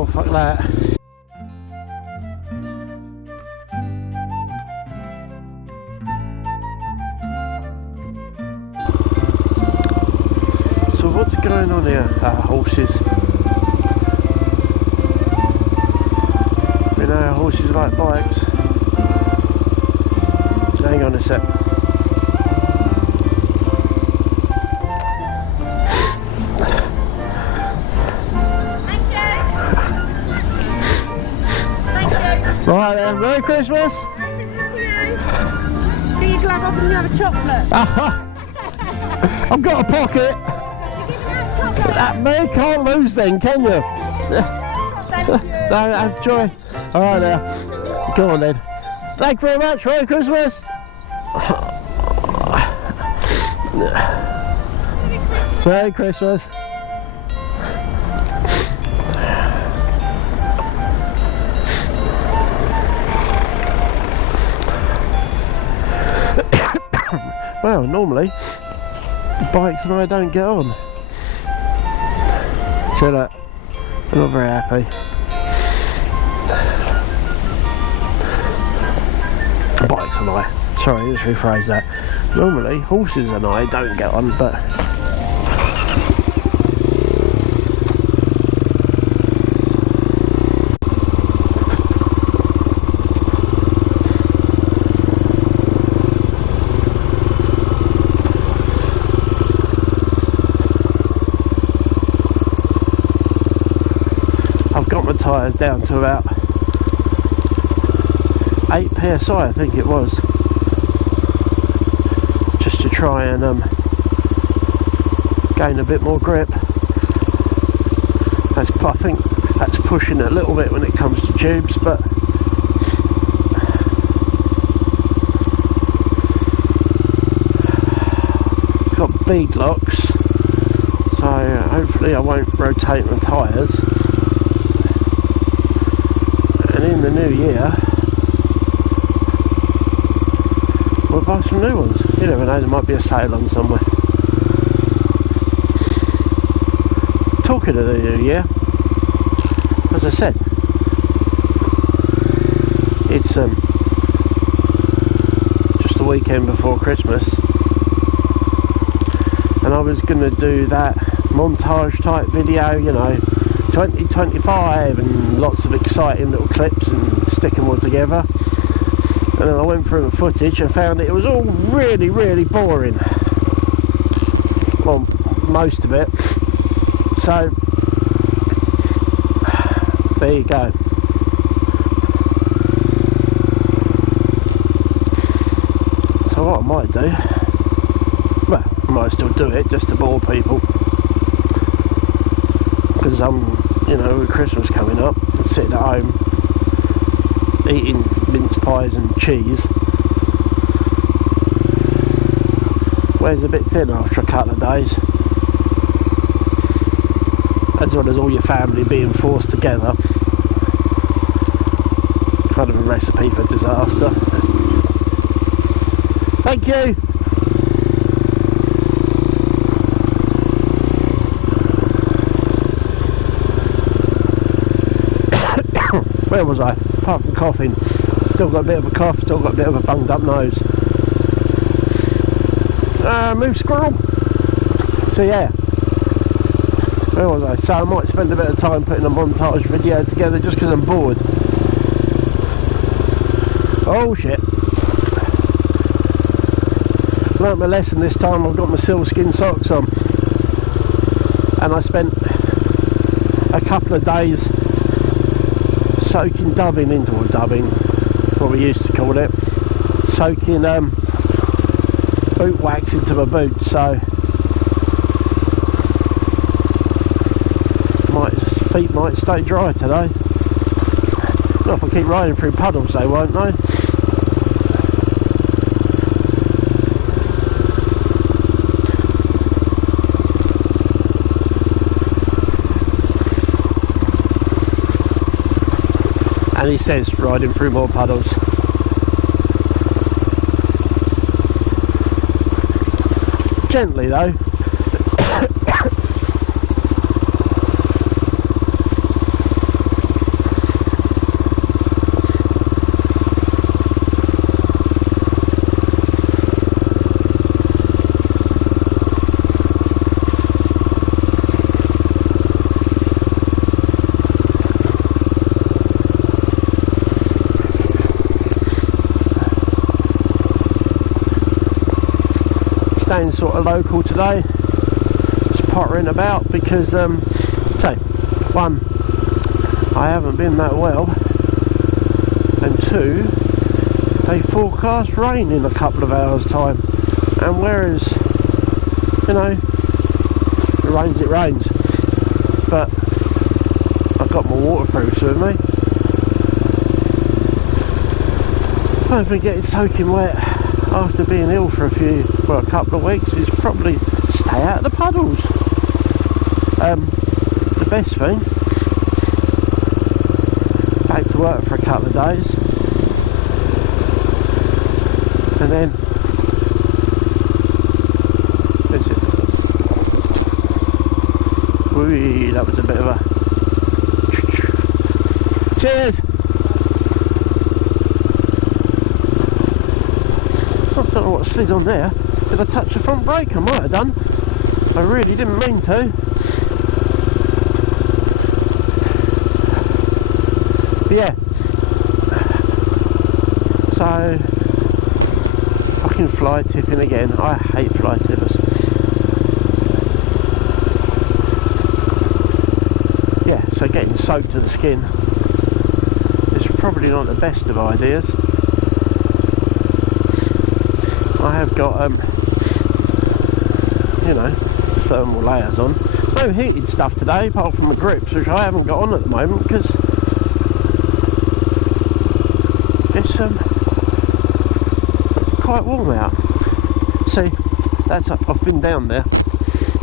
Oh, fuck that. So what's going on here? Horses. You know, horses like bikes. Hang on a sec. Right then, Merry Christmas! Merry Christmas to you! Do you grab up and have a chocolate? I've got a pocket! You're giving out chocolate? That me can't lose then, can you? Thank you! No, enjoy. Alright now. Go on then. Thank you very much, Merry Christmas! Merry Christmas! Well, normally the bikes and I don't get on. So that I'm not very happy. Bikes and I. Sorry, let's rephrase that. Normally horses and I don't get on, but tyres down to about 8 psi, I think it was, just to try and gain a bit more grip. I think that's pushing it a little bit when it comes to tubes, but got bead locks, so hopefully I won't rotate my tyres. In the new year we'll buy some new ones. You never know, there might be a sale on somewhere. Talking of the new year, as I said, it's just the weekend before Christmas, and I was going to do that montage type video, you know, 2025 and lots of exciting little clips and stick them all together. And then I went through the footage and found it was all really, really boring. Well, most of it. So there you go. So what I might do, well, I might still do it just to bore people, because you know, with Christmas coming up, I'm sitting at home eating mince pies and cheese. Wears a bit thin after a couple of days, as well as all your family being forced together. Kind of a recipe for disaster. Thank you. Where was I? Apart from coughing, still got a bit of a cough, still got a bit of a bunged up nose. Move squirrel. So yeah, where was I? So I might spend a bit of time putting a montage video together just because I'm bored. Oh shit. Learnt my lesson this time. I've got my sealskin socks on, and I spent a couple of days soaking dubbing into, or dubbing, what we used to call it, soaking boot wax into my boots, so feet might stay dry today. Not if I keep riding through puddles, they won't, they? And he says riding through more puddles. Gently though. staying sort of local today, just pottering about because so one, I haven't been that well, and two, they forecast rain in a couple of hours time, and whereas, you know, it rains, but I've got my waterproofs with me. I don't think getting soaking wet after being ill for a couple of weeks is probably stay out of the puddles. The best thing, back to work for a couple of days, and then whee, that was a bit of a cheers. I don't know what slid on there. Did I touch the front brake? I might have done. I really didn't mean to. But yeah. So, fucking fly tipping again. I hate fly tippers. Yeah, so getting soaked to the skin is probably not the best of ideas. I have got, you know, thermal layers on. No heated stuff today, apart from the grips, which I haven't got on at the moment because it's quite warm out. See, I've been down there.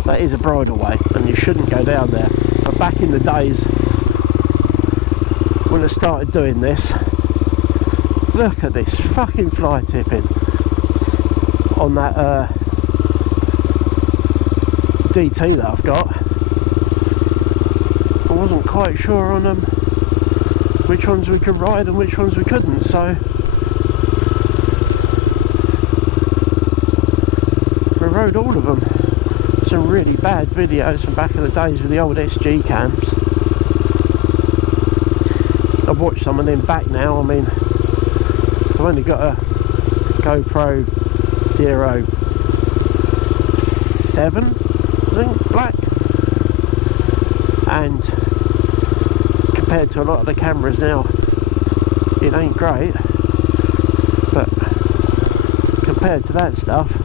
That is a bridleway, and you shouldn't go down there. But back in the days when I started doing this, look at this fucking fly tipping on that DT that I've got. I wasn't quite sure on which ones we could ride and which ones we couldn't, so we rode all of them. Some really bad videos from back in the days with the old SG cams. I've watched some of them back now. I mean, I've only got a GoPro Hero 7, I think, black, and compared to a lot of the cameras now, it ain't great, but compared to that stuff,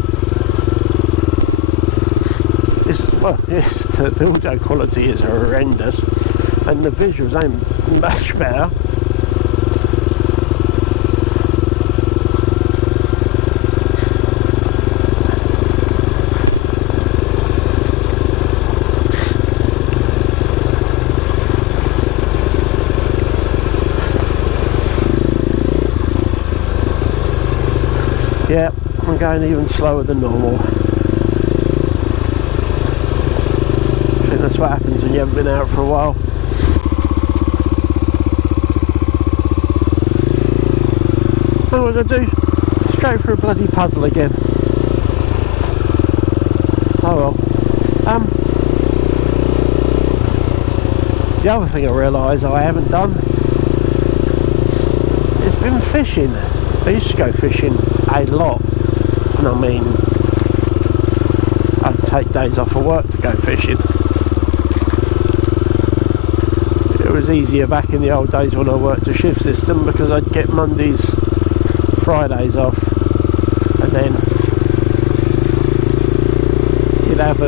yes, the audio quality is horrendous, and the visuals ain't much better. Yeah, I'm going even slower than normal. I think that's what happens when you haven't been out for a while. What did I do? Straight for a bloody puddle again. Oh well. The other thing I realise I haven't done is been fishing. I used to go fishing a lot, and I mean, I'd take days off of work to go fishing. It was easier back in the old days when I worked a shift system because I'd get Mondays, Fridays off, and then you'd have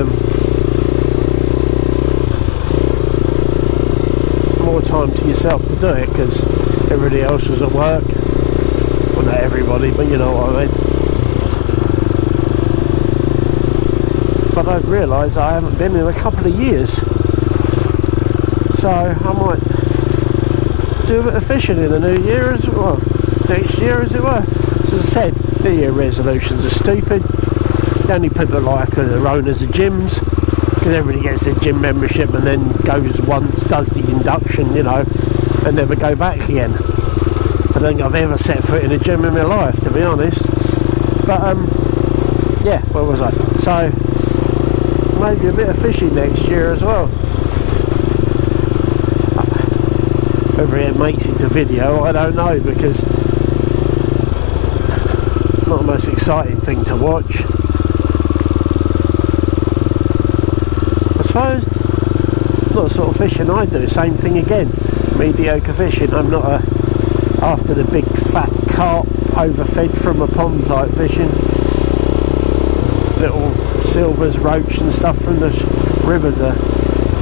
more time to yourself to do it because everybody else was at work. Well, not everybody, but you know what I mean. But I've realised I haven't been in a couple of years, so I might do a bit of fishing in the new year as well, next year as it were. As I said, New Year resolutions are stupid. The only people that like are the owners of gyms, because everybody gets their gym membership and then goes once, does the induction, you know, and never go back again. I don't think I've ever set foot in a gym in my life, to be honest. But yeah, where was I? So maybe a bit of fishing next year as well. Whether it makes it to video, I don't know, because it's not the most exciting thing to watch. suppose. Not the sort of fishing I do. Same thing again. Mediocre fishing. I'm not after the big fat carp overfed from a pond type fishing. Little silvers, roach and stuff from the rivers are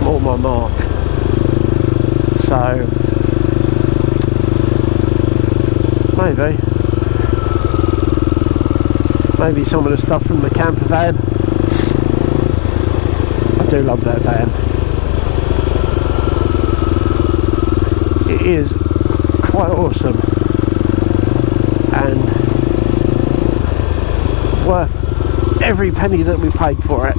more my mark. So maybe some of the stuff from the camper van. I do love that van. It is quite awesome and worth every penny that we paid for it.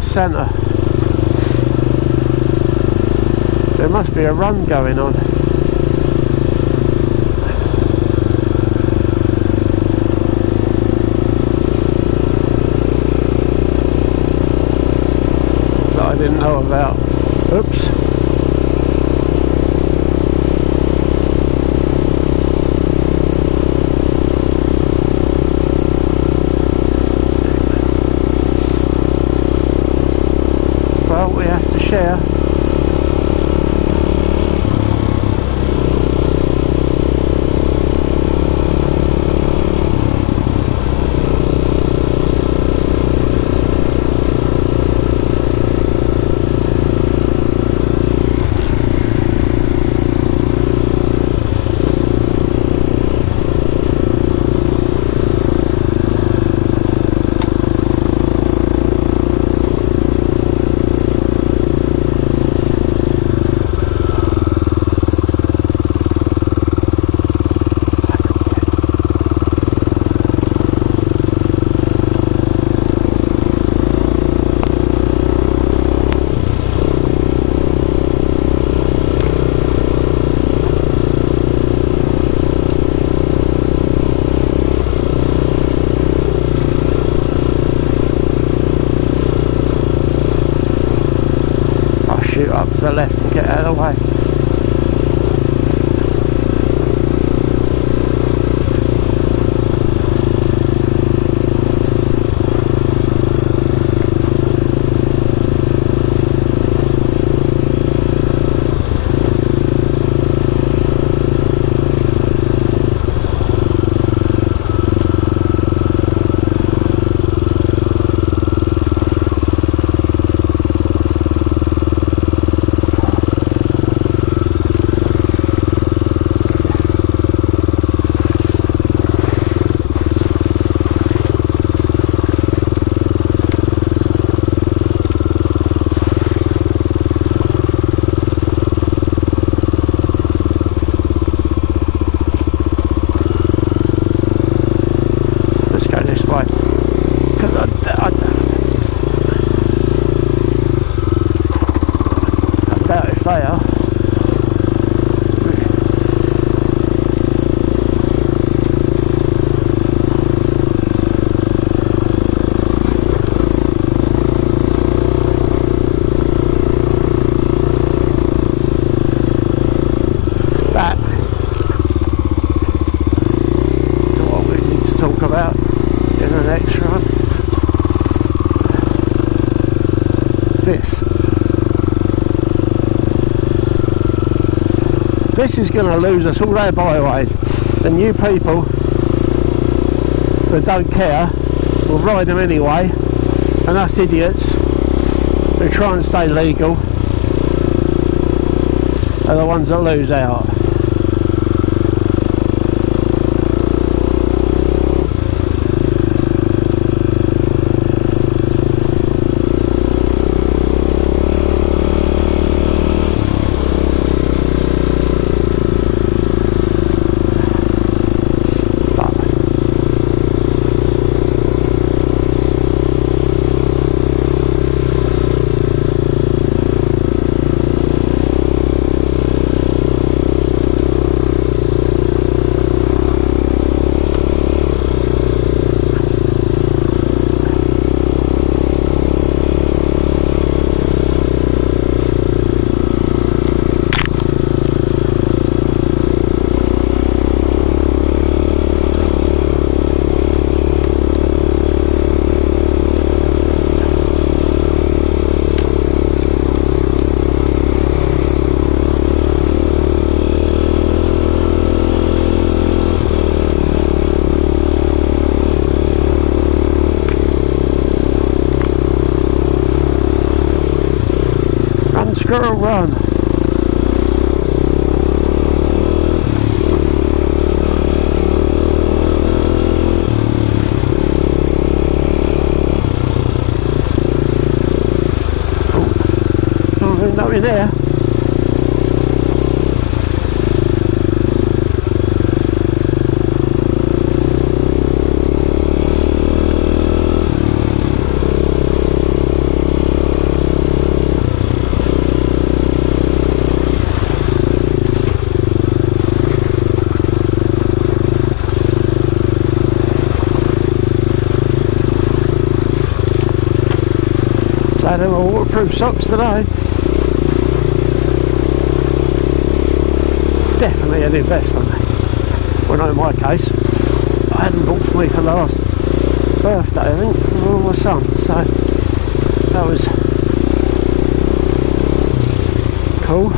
Centre. There must be a run going on. That I didn't know about. Oops. We have to share. Shoot up to the left and get out of the way. There. That is what we need to talk about in the next run. This is going to lose us all our byways. The new people that don't care will ride them anyway, and us idiots who try and stay legal are the ones that lose out. long run. Oh, there's nothing there. I had my waterproof socks today. Definitely an investment. Well, not in my case. I hadn't bought for me for last birthday, I think, for my son. So that was cool.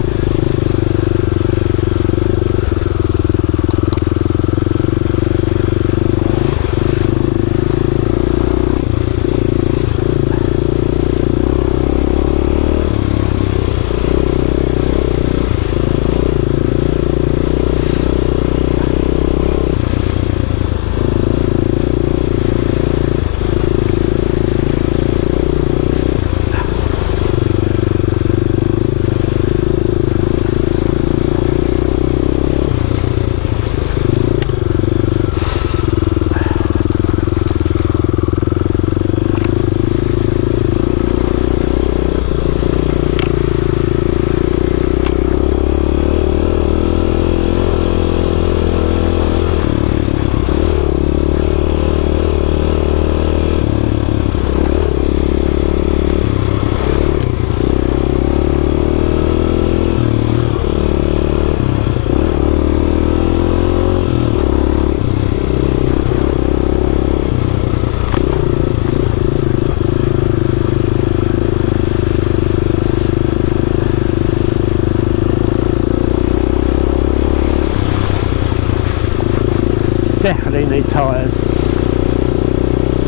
Definitely need tyres.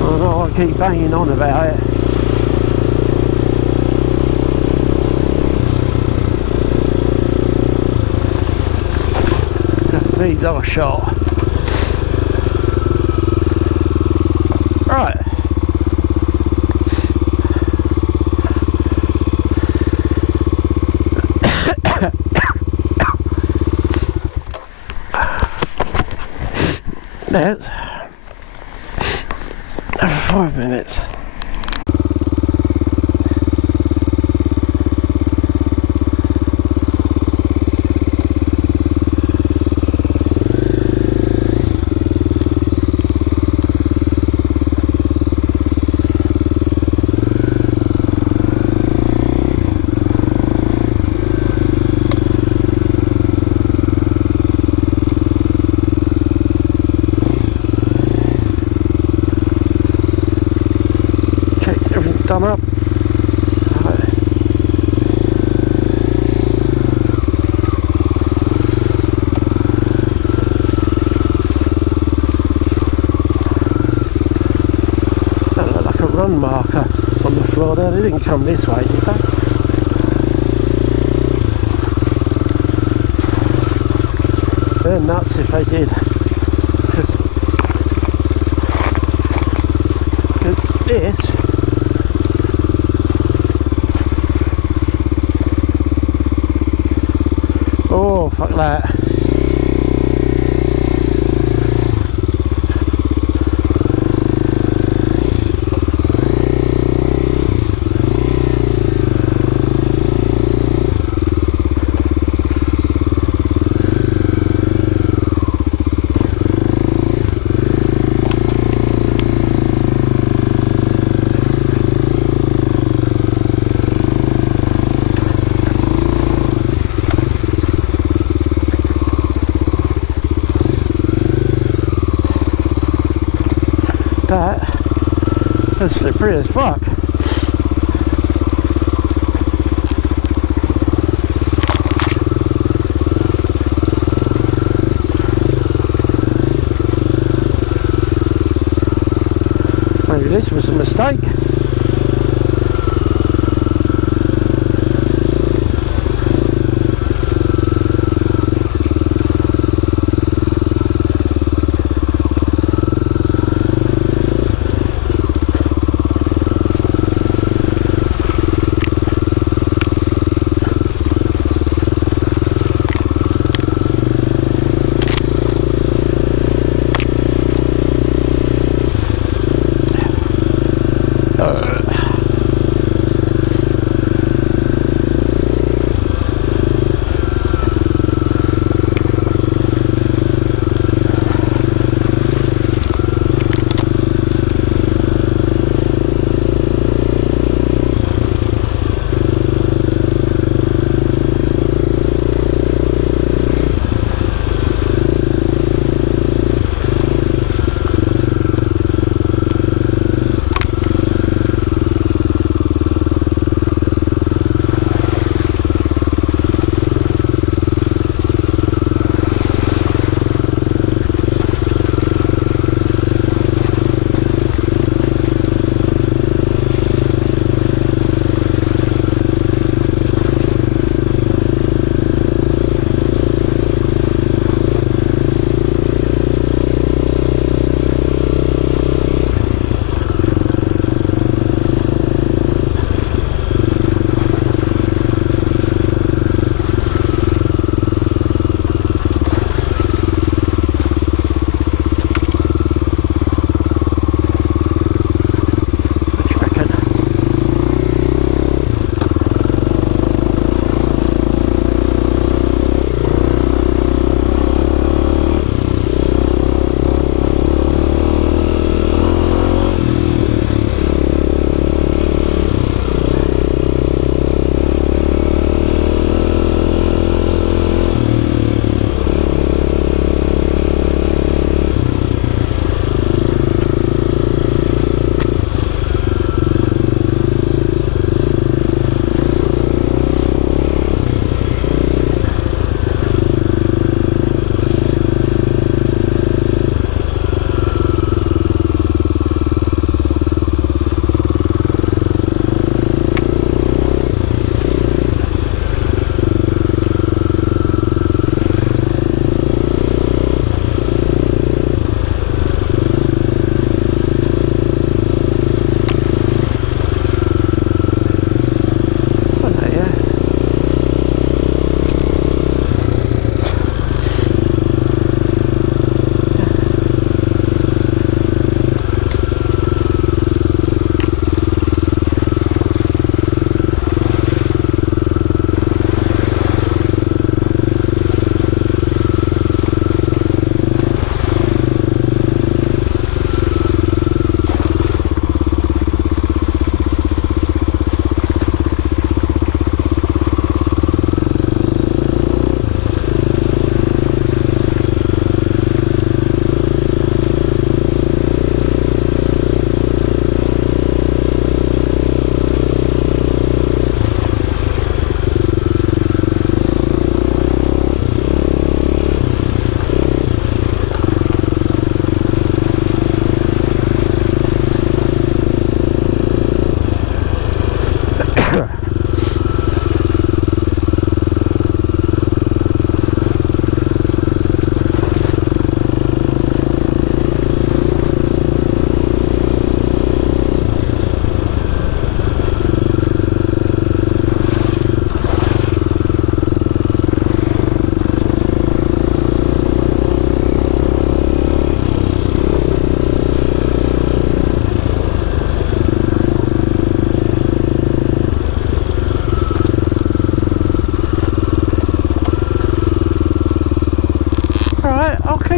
I know I keep banging on about it. These are shot. Right. That's 5 minutes. Done up. That looked like a run marker on the floor there. They didn't come this way, did they? They're nuts if they did. Because this. Oh, fuck that. That's slippery as fuck. Maybe this was a mistake.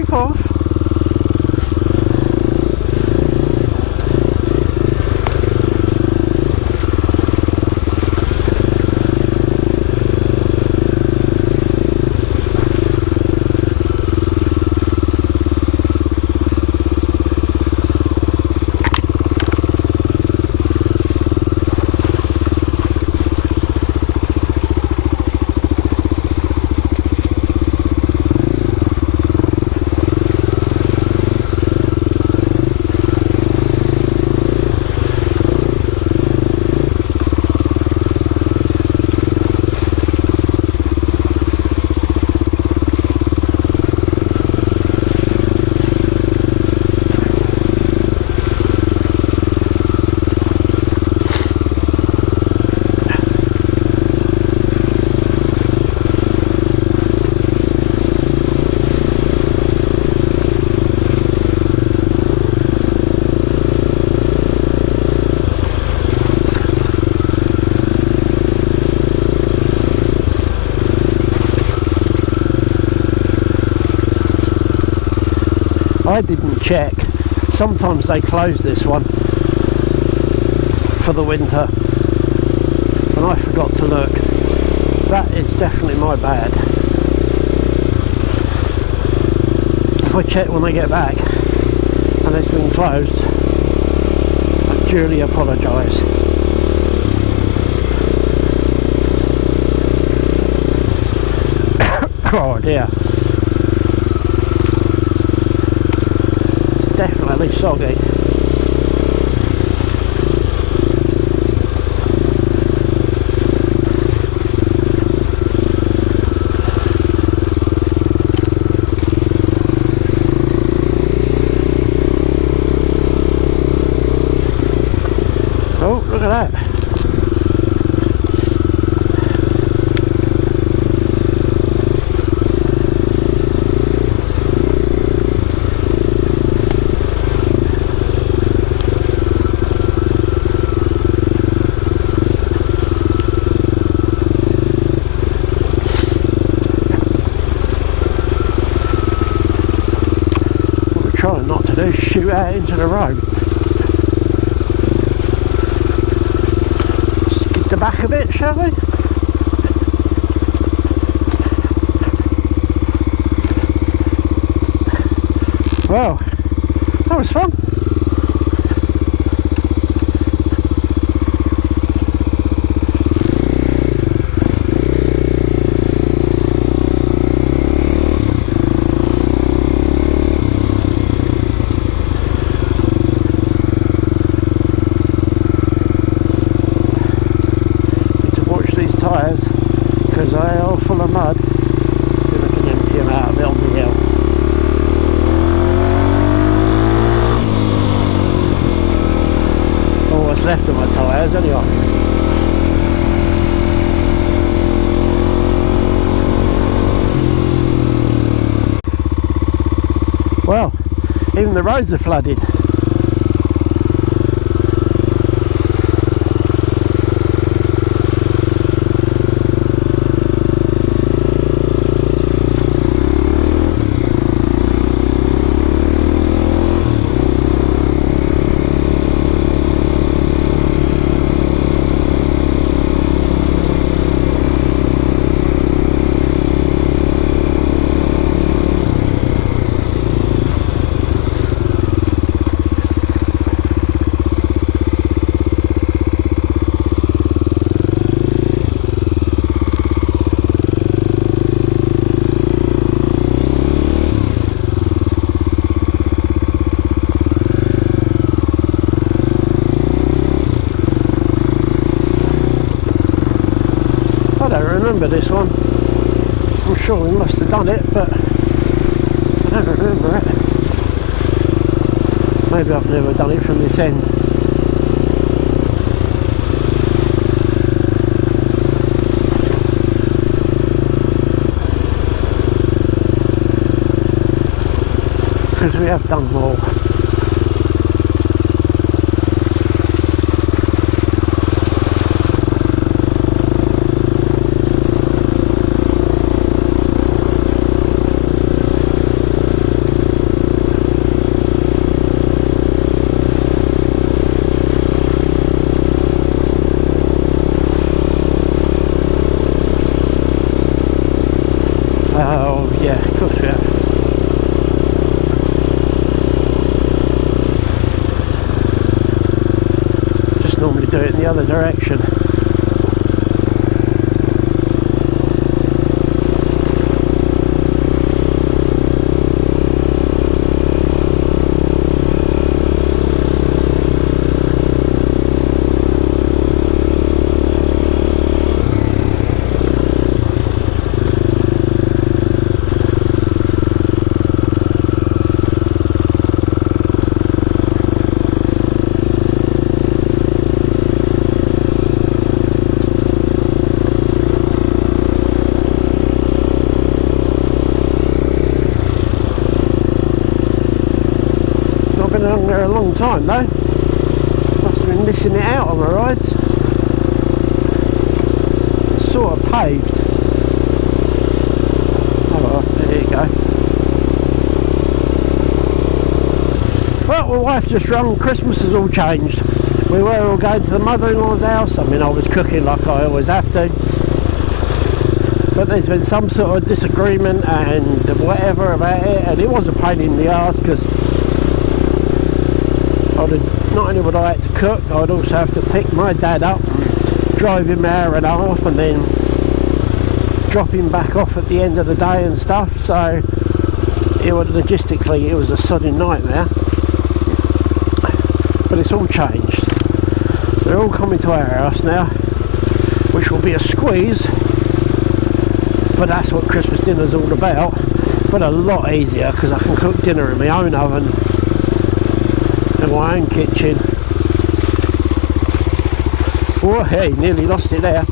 G-force. I didn't check. Sometimes they close this one for the winter, and I forgot to look. That is definitely my bad. If I check when I get back and it's been closed, I duly apologise. Oh dear. Definitely soggy. Oh, look at that. Trying not to do, shoot out into the road. Skip the back a bit, shall we? Well, that was fun. Tyres, because they are full of mud. See if I can empty them out a bit on the hill. Oh, what's left of my tyres anyway. Well, even the roads are flooded. I don't remember this one. I'm sure we must have done it, but I don't remember it. Maybe I've never done it from this end. Because we have done more. the other direction. Along there a long time though. Must have been missing it out on my rides. Sort of paved. Oh well, there you go. Well, my wife just rung. Christmas has all changed. We were all going to the mother-in-law's house. I mean, I was cooking like I always have to. But there's been some sort of disagreement and whatever about it, and it was a pain in the arse because not only would I have to cook, I'd also have to pick my dad up, drive him an hour and a half, and then drop him back off at the end of the day and stuff. So it would, logistically, it was a sodding nightmare. But it's all changed. They're all coming to our house now, which will be a squeeze. But that's what Christmas dinner's all about. But a lot easier because I can cook dinner in my own oven. In my own kitchen. Oh hey, nearly lost it there.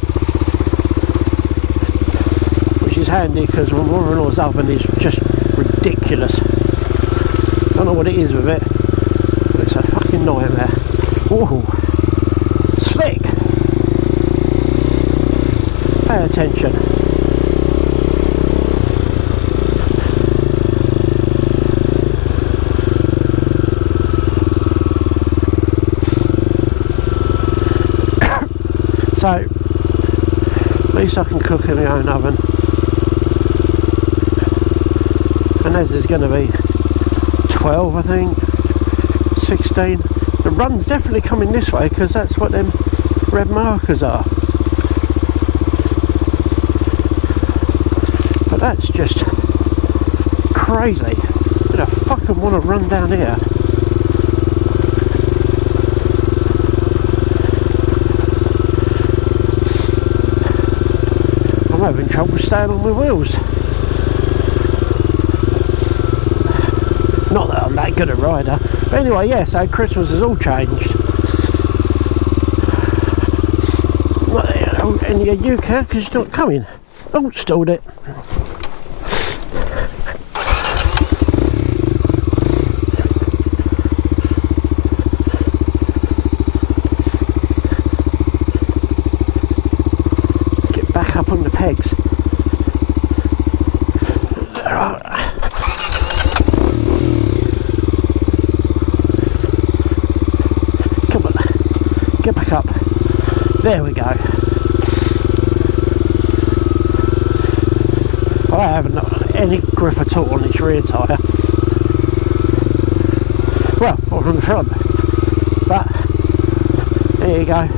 Which is handy because my mother-in-law's oven is just ridiculous. Don't know what it is with it, but it's a fucking nightmare. Ooh, slick. Pay attention. So, at least I can cook in my own oven. And as there's going to be 12, I think, 16. The run's definitely coming this way because that's what them red markers are. But that's just crazy. Who the fuck would want to run down here? I'm having trouble staying on my wheels. Not that I'm that good a rider. But anyway, yeah, so Christmas has all changed. And you care because you're not coming. Oh, stalled it. Get back up on the pegs. Come on, get back up. There we go. I haven't got any grip at all on its rear tyre. Well, or on the front. But there you go.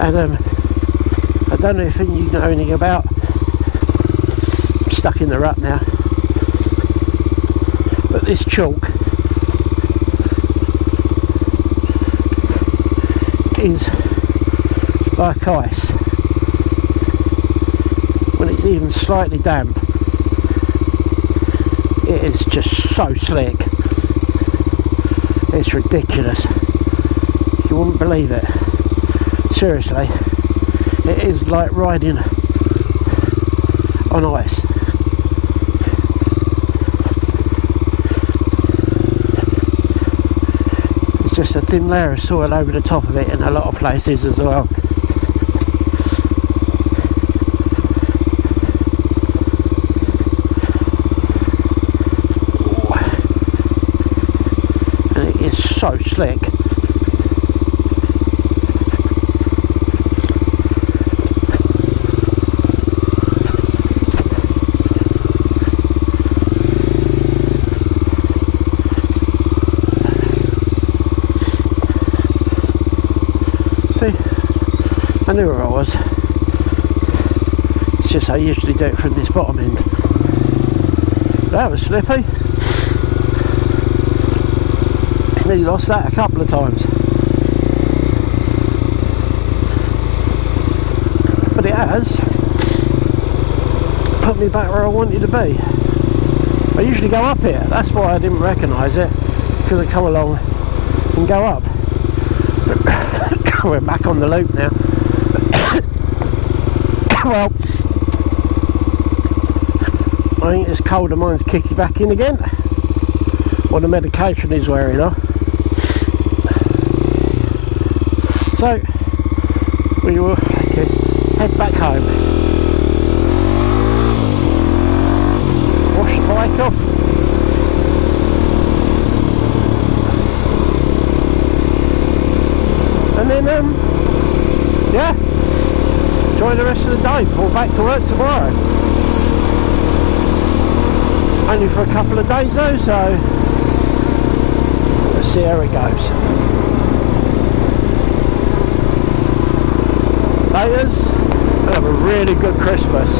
And I don't know if you know anything about, I'm stuck in the rut now, but this chalk is like ice. When it's even slightly damp, it is just so slick. It's ridiculous. You wouldn't believe it. Seriously. It is like riding on ice. It's just a thin layer of soil over the top of it in a lot of places as well. And it is so slick. See, I knew where I was. It's just I usually do it from this bottom end. That was slippy. Nearly lost that a couple of times. But it has put me back where I wanted to be. I usually go up here, that's why I didn't recognise it, because I come along and go up. We're back on the loop now. Well, I think this cold of mine's kicking back in again, or the medication is wearing off. So we will head back home, wash the bike off, and then yeah, enjoy the rest of the day. Pull back to work tomorrow. Only for a couple of days though, so let's see how it goes. Laters, and have a really good Christmas.